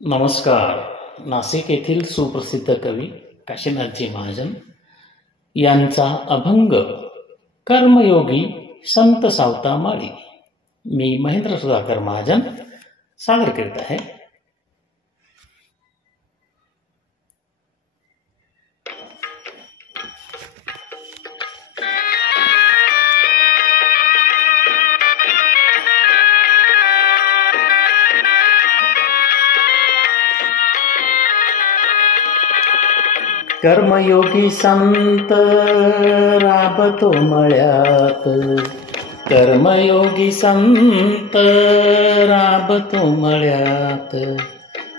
नमस्कार. नाशिक येथील सुप्रसिद्ध कवी काशीनाथजी महाजन यांचा अभंग कर्मयोगी संत सावता माळी मी महेंद्र सुधाकर महाजन सादर करीत आहे. कर्मयोगी संत राबतो मळ्यात, कर्मयोगी संत राबतो मळ्यात,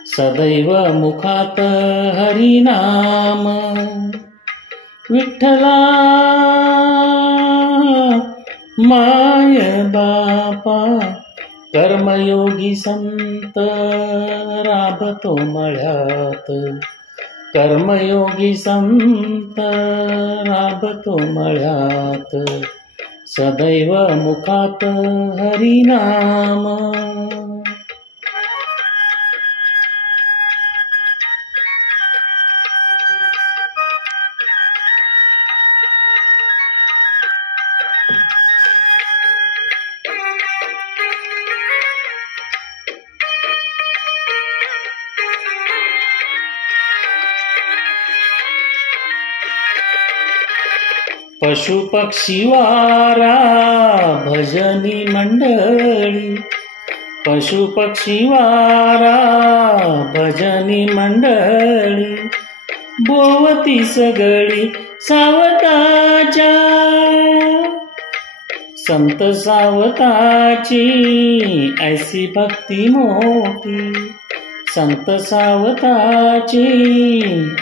सदैव मुखात हरिनाम विठ्ठला माय बापा. कर्मयोगी संत राबतो मळ्यात, कर्मयोगी संत राबतो मळ्यात, सदैव मुखात हरिनाम. पशुपक्षी वारा भजनी मंडळी, पशुपक्षी वारा भजनी मंडळी, भोवती सगळी सावताच्या, संत सावताची ऐसी भक्ती मोठी, संत सावताची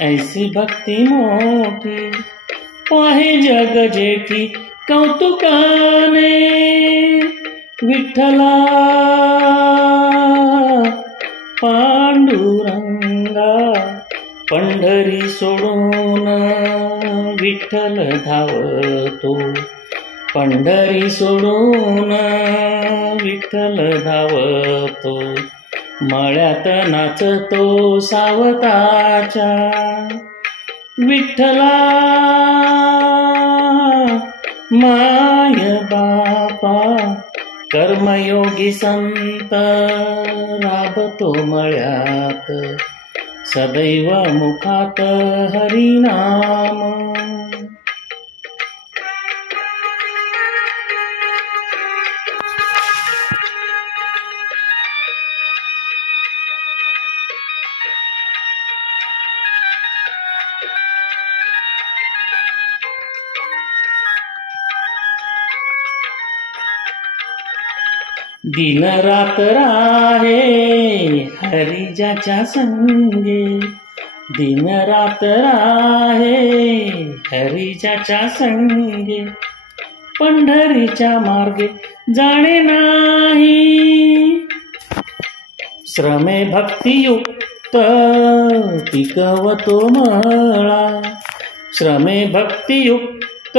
ऐसी भक्ती मोठी, पाहे जग जेठी कौतुकाने विठ्ठला पांडुरंगा. पंढरी सोडून विठ्ठल धावतो, पंढरी सोडून विठ्ठल धावतो, मळ्यात नाचतो सावताच्या विठ्ठला माय बापा. कर्मयोगी संत राबतो मळ्यात, सदैव मुखात हरिनाम. दिन रात राहे हरी ज्याच्या संगे, दिन रात राहे हरी ज्याच्या संगे, पंढरीच्या मार्गे जाणे नाही, श्रमे भक्तियुक्त पिकवतो मळा, श्रमे भक्तियुक्त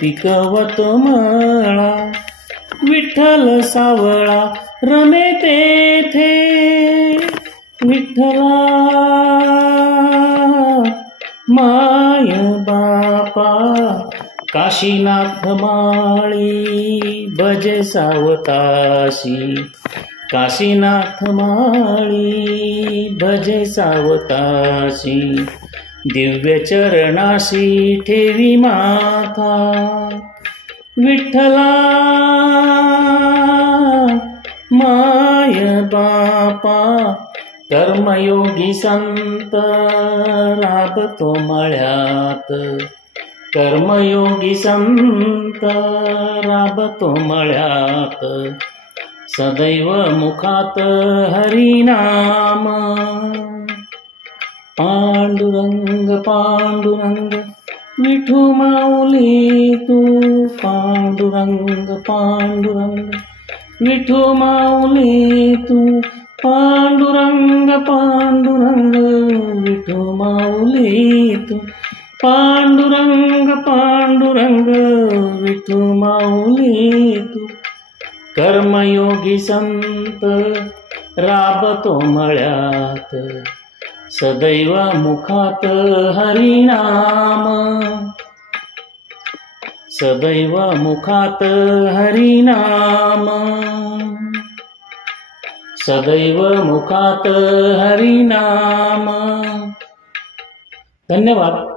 पिकवतो मळा, विठ्ठल सावळा रमे तेथे, विठ्ठला माय बापा. काशीनाथ माळी भजे सावताशी, काशीनाथ माळी भजे सावताशी, दिव्य चरणाशी ठेवी माथा विठ्ठला माय बापा. कर्मयोगी संत राबतो मळ्यात, कर्मयोगी संत राबतो मळ्यात, सदैव मुखात हरिनाम. पांडुरंग पांडुरंग विठू माऊली तू, पांडुरंग पांडुरंग विठू माऊली तू, पांडुरंग पांडुरंग विठू माऊली तू, पांडुरंग पांडुरंग विठू माऊली तू. कर्मयोगी संत राबतो मळ्यात, सदैव मुखात हरिनाम, सदैव मुखात हरिनाम, सदैव मुखात हरिनाम. धन्यवाद.